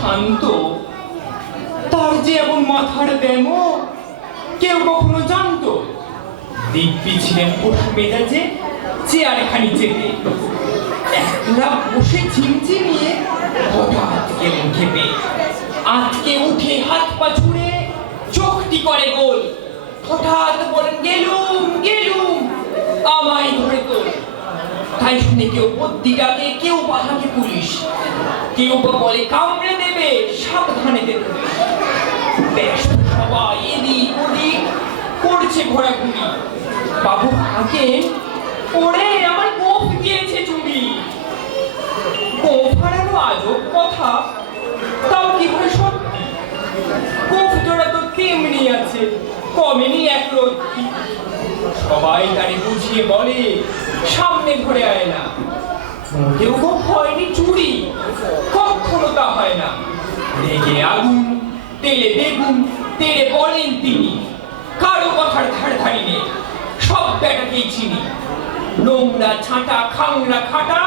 শান্ত। তার যে এমন মাথার ব্যামো, কেউ কখনো জানতো? দিব্যি ছিলেন পশু মেজাজে চেয়ারখানি চেপে। একলা বসে চিমচিমিয়ে হঠাৎ গেলেন খেপে। আটকে উঠে হাত পা ছুঁড়ে চোখটি করে গোল। হঠাৎ বলেন, গেলুম গেলুম, আমায় ধরে তোল। তাই শুনে কেউ বদ্যিটাকে কেউ বাহাকে পুলিশ। কেউ বা বলে, কামড়ে সাবধানে করছে ঘোরাঘুরি। বাবু হাঁকে ওরে আমার দিয়েছে চুরি। কোপ হারানো আজব কথা, তাও কি করে সত্যি? কোপ জোড়া তো তেমনি আছে, কমেনি এক রত্তি। সবাই তারে বুঝিয়ে বলে, সামনে ধরে আয় না। কেউ কোপ হয়নি চুরি আগুন, তেলে বেগুন, তেলে বলেন তিনি। কারও কথার ধার ধারি সব ব্যাটাকেই চিনি। নোংরা ছাঁটা, খাংরা খাটা,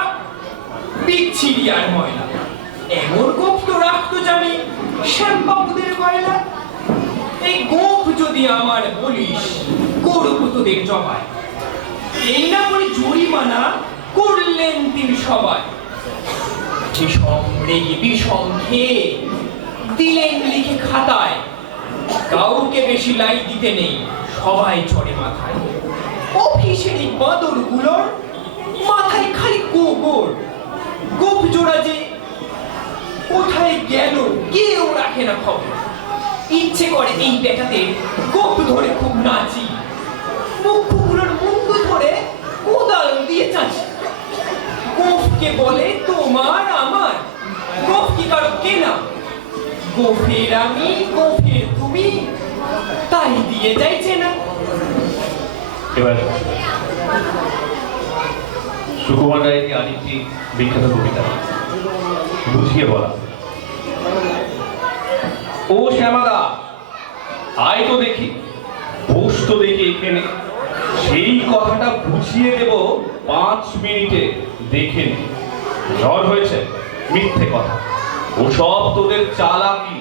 বিচ্ছিরি আর ময়না এমন গোপ রাখতো জানি শ্যামবাবুদের এই গোপ যদি আমার বলিস করব তোদের জবাই। এই না বলে জরিমানা করলেন তিনি সবাই। বিষম রেগে বিষম খেয়ে দিলেন লিখে খাতায়। কাউকে বেশি লাই দিতে নেই, সবাই চড়ে মাথায়। অফিসের এই বাদরগুলোর মাথায় খালি গোবর গোপ জোড়া যে কোথায় গেল, কেউ রাখে না খবর। ইচ্ছে করে এই বেটাতে গোপ ধরে খুব নাচি। মুখগুলোর মুন্ডু ধরে কোদাল দিয়ে চাচি। গোপকে বলে, তোমার আমার গোফের আমি গোফের তুমি। তাই দিয়ে যাইছে না। এবার সুকুমার রায়ের আরেকটি বিখ্যাত কবিতা। বুঝিয়ে বলা। ও শ্যামাদা, আয় তো দেখি বস তো দেখি এখানে। সেই কথাটা বুঝিয়ে দেব পাঁচ মিনিটে, দেখে জ্বর হয়েছে, মিথ্যে কথা। ও সব তোদের চালাকি।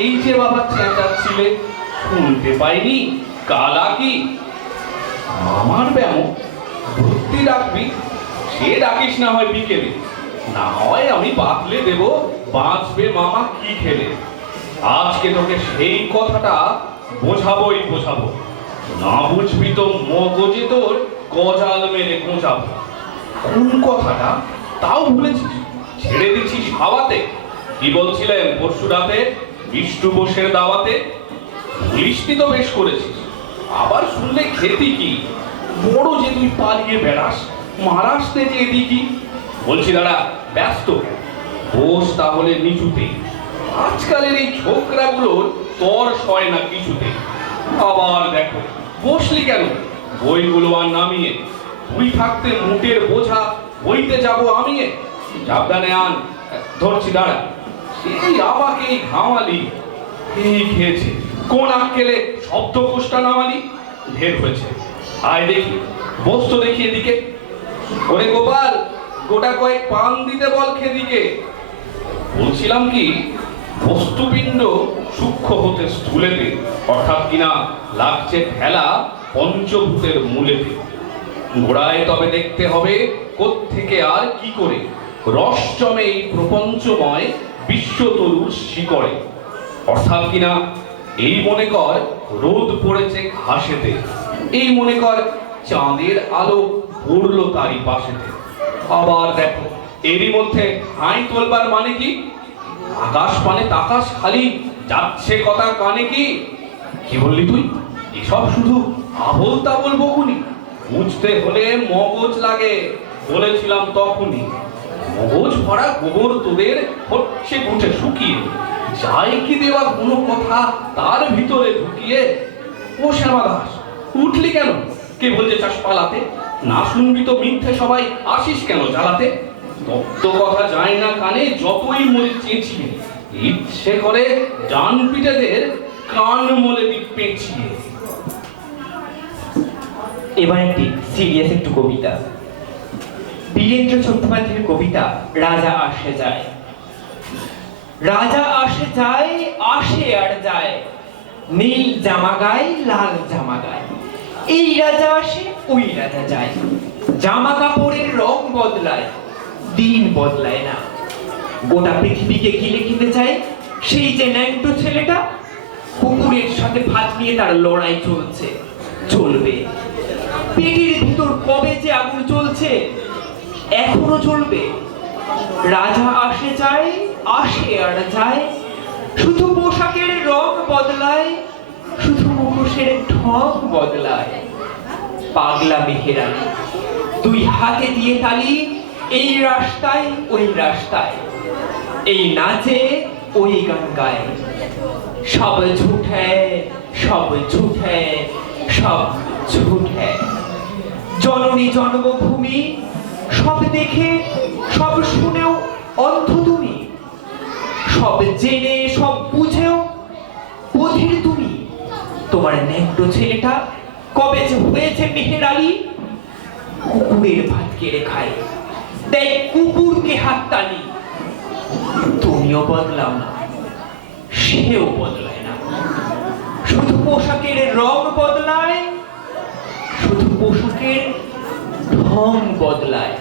এই যে বাবা চেঁচাচ্ছিলে শুনতে পাইনি, কালাকি। মামার ব্যায়াম ভর্তি রাখবি সে ডাকিস না হয় বিকেলে। না হয় আমি বাতলে দেব, বাঁচবে মামা কি খেলে। আজকে তোকে সেই কথাটা বোঝাবোই বোঝাবো। না বুঝবি তো মগজে তোর গজাল মেরে গোঁজাবো কোন কথাটা? তাও ভুলেছিস? ছেড়ে দিচ্ছিস হাওয়াতে? কি বলছিলেন পরশু রাতে, বিষ্ণু বোসের দাওয়াতে। পুলিশটি তো বেশ করেছিস। আবার শুনলে খেতি কি? বড় যে তুই পালিয়ে বেড়াস মহারাষ্ট্রে যে এদিকে। বলছি দাঁড়া ব্যস্ত। বোস তাহলে নিচুতে। আজকালের এই ছোকরাগুলোর তর সয় না কিছুতে আবার দেখো, বসলি কেন? বইগুলো আর নামিয়ে। তুই থাকতে মুটের বোঝা, বইতে যাব আমিয়ে। সাবধানে আন। ধরছি, দাঁড়া। সেই আমাকে ঘামালি। এই খেয়েছে? কোন আক্কেলে শব্দ কোষ্টা নামালি? ঢের হয়েছে। আয় দেখি, বস্তু দেখি এদিকে। ওরে গোপাল, গোটা কয়েক পান দিতে বল খেদিকে। বলছিলাম কি, বস্তুপিণ্ড সূক্ষ্ম হতে স্থূলেতে, অর্থাৎ কিনা লাগছে ঠেলা পঞ্চভূতের মূলেতে। গোড়ায় তবে দেখতে হবে কোত্থেকে আর কি করে। রস জমে এই শিকড়ে অর্থাৎ কিনা, এই মনে কর, রোদ পড়েছে ঘাসেতে। এই মনে কর, চাঁদের আলো পড়ল তারই পাশেতে। আবার দেখো, এরই মধ্যে হাই তোলবার মানে কি? আকাশ পানে তাকাশ, খালি যাচ্ছে কথা কানে কি? কি বললি তুই? এসব শুধু আবল তাবল বকুনি। বুঝতে হলে মগজ লাগে, বলেছিলাম তখনই। মগজ ভরা গোবর তোদের হচ্ছে ঘুটে শুকিয়ে। যাই কি দেওয়া কোনো কথা তার ভিতরে ঢুকিয়ে? ও শ্যামা দাস, উঠলি কেন? কে বলছে চাষ পালাতে? না শুনবি তো মিথ্যে সবাই, আসিস কেন জ্বালাতে? তত্ত্ব কথা যায় না কানে, যতই মরে চেঁচিয়ে। ইচ্ছে করে ডান পিঠেদের কান মলে পেঁচিয়ে। এবার একটি সিরিয়াস একটু কবিতা। বীরেন্দ্র চট্টোপাধ্যায়ের কবিতা, রাজা আসে যায়। রাজা আসে যায়, আসে আর যায়। নীল জামা গায়, লাল জামা গায়। এই রাজা আসে, ওই রাজা যায়। জামা কাপড়ের রং বদলায়, দিন বদলায় না। গোটা পৃথিবীকে গিলে খেতে চায় সেই যে ন্যাংটো ছেলেটা, কুকুরের সাথে ভাত নিয়ে তার লড়াই চলছে, চলবে। পেটের ভিতর কবে যে আগুন চলছে এখনও চলবে রাজা আসে যায়, আসে আর যায়। শুধু পোশাকের রং বদলায়, শুধু মুখোশের ঢং বদলায়। পাগলা মেহেরানি দুই হাতে দিয়ে তালি, এই রাস্তায়, ওই রাস্তায়। এই নাচে, ওই গান গায়। সব ঝুট হ্যায় সব ঝুট হ্যায় সব ঝুট হ্যায় জননী জন্মভূমি সব দেখে, সব শুনেও অন্ধ তুমি। সব জেনে, সব বুঝেও বধির তুমি। তোমার ন্যাংটো ছেলেটা কবে যে হয়েছে মেহের আলী? কুকুরের ভাত কেড়ে খায় দেয় কুকুরকে হাত তালি তুমিও বদলাও না, সেও বদলায় না। শুধু পোশাকের রং বদলায়, শুধু পোশাকের ঢং বদলায়।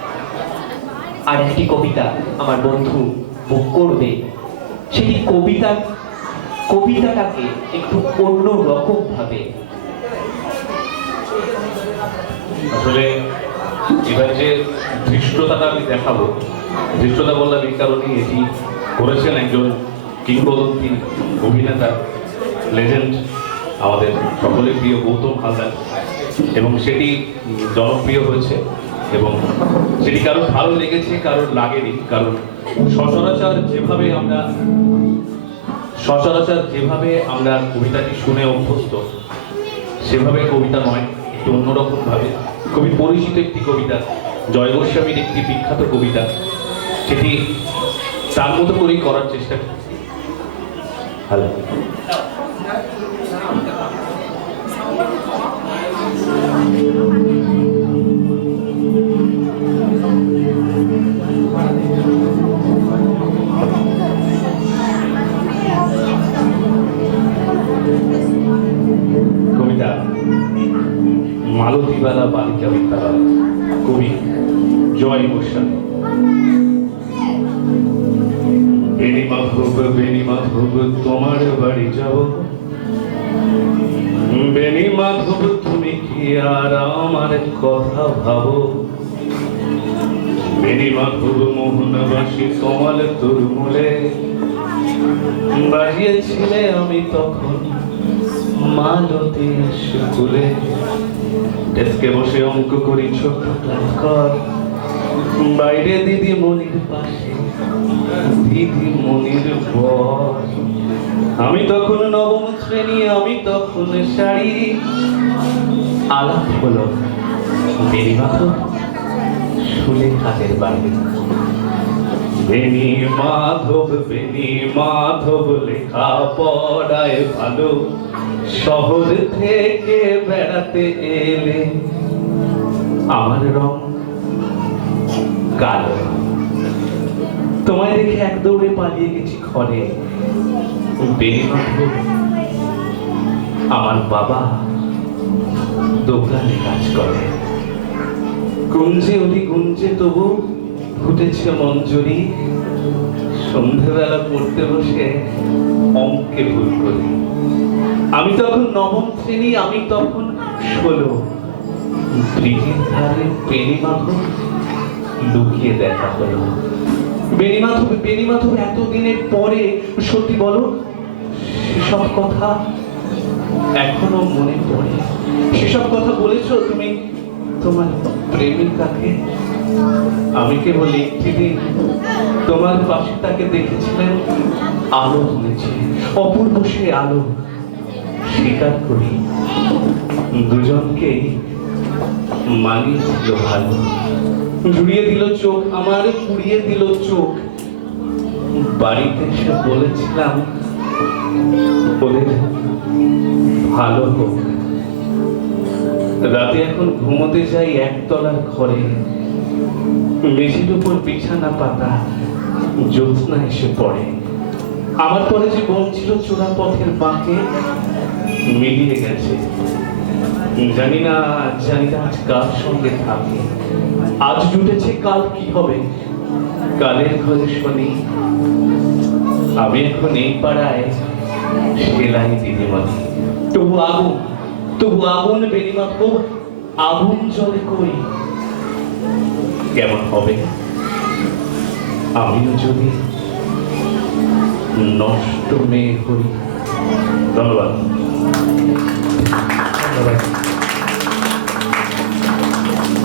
আর একটি কবিতা আমার বন্ধু বুক করবে। সেই কবিতা, কবিতাটাকে একটু অন্য রকম ভাবে। আসলে এবার যে ধৃষ্টতাটা আমি দেখাবো, ধৃষ্টতা বললাম এই কারণেই এটি করেছেন একজন কিংবদন্তি অভিনেতা, লেজেন্ড আমাদের সকলের প্রিয় গৌতম হালদার। এবং সেটি জনপ্রিয় হয়েছে। এবং সেটি কারোর ভালো লেগেছে কারোর লাগেনি, কারণ সচরাচর যেভাবে আমরা সচরাচর যেভাবে আমরা কবিতাটি শুনে অভ্যস্ত, সেভাবে কবিতা নয়, একটু অন্যরকম ভাবে খুবই পরিচিত একটি কবিতা, জয় গোস্বামীর একটি বিখ্যাত কবিতা। সেটি তার মতো করেই করার চেষ্টা হ্যালো। কবি জয় গোস্বামী। বেনি মাধব মাধব, তোমার বাড়ি যাব মাধব, তুমি কি আর আমার কথা ভাবো? বেনি মাধব, মোহনবাসী, কমাল তোর মূলে বাজিয়েছিলে আমি তখন মালতী স্কুলে। ডেস্কে বসে অঙ্ক করি ছোট বাইরে দিদি মনির পাশে, দিদি মনির আমি তখন নবম শ্রেণি, আমি তখন শাড়ি। আলাপ হলো বেরিমাত্র শুলে কাজের বাইরে। বেনি মাধব বেনি মাধব লেখা পড়ায় ভালো। শহর থেকে বেড়াতে এলে আমার রং কালো। তোমায় দেখে এক দৌড়ে পালিয়ে গেছি ঘরে। আমার বাবা দোকানে কাজ করে। গুঞ্জে অলি গুঞ্জে তবু ফুটেছে মঞ্জুরি। সন্ধেবেলা পড়তে বসে অঙ্কে ভুল করি। আমি তখন নবম শ্রেণি, আমি তখন ষোলো। ব্রিজের ধারে পেনি লুকিয়ে দেখা হলো। বেনি মাধব বেনি এতদিনের পরে, সত্যি বলো, সেসব কথা এখনও মনে পড়ে। সেসব কথা বলেছ তুমি? তোমার প্রেমিকাকে আমি কেবল একটি দিন তোমার পাশে তাকে দেখেছিলেন আলো তুলেছে অপূর্ব সে আলো। স্বীকার করি দুজনকেই মানিয়েছিল ভালো। জুড়িয়ে দিল চোখ আমার, পুড়িয়ে দিল চোখ। বাড়িতে এসে বলেছিলাম, ওদের ভালো হোক। রাতে এখন ঘুমোতে যাই একতলার ঘরে। মেঝের উপর বিছানা পাতা, জ্যোৎস্না এসে পড়ে। আমার পরে যে বোন ছিল চোরা পথের বাঁকে মিলিয়ে গেছে জানি না জানি না আজ কার সঙ্গে থাকে আজ জুটেছে, কাল কি হবে? কালের ঘরে শুনি। আমি এখন এই পাড়ায় সেলাই তবু আগুন তবু আগুন বেরিমা খুব আগুন জলে কই? কেমন হবে? আমিও যদি নষ্ট মেয়ে হই। ধন্যবাদ। ধন্যবাদ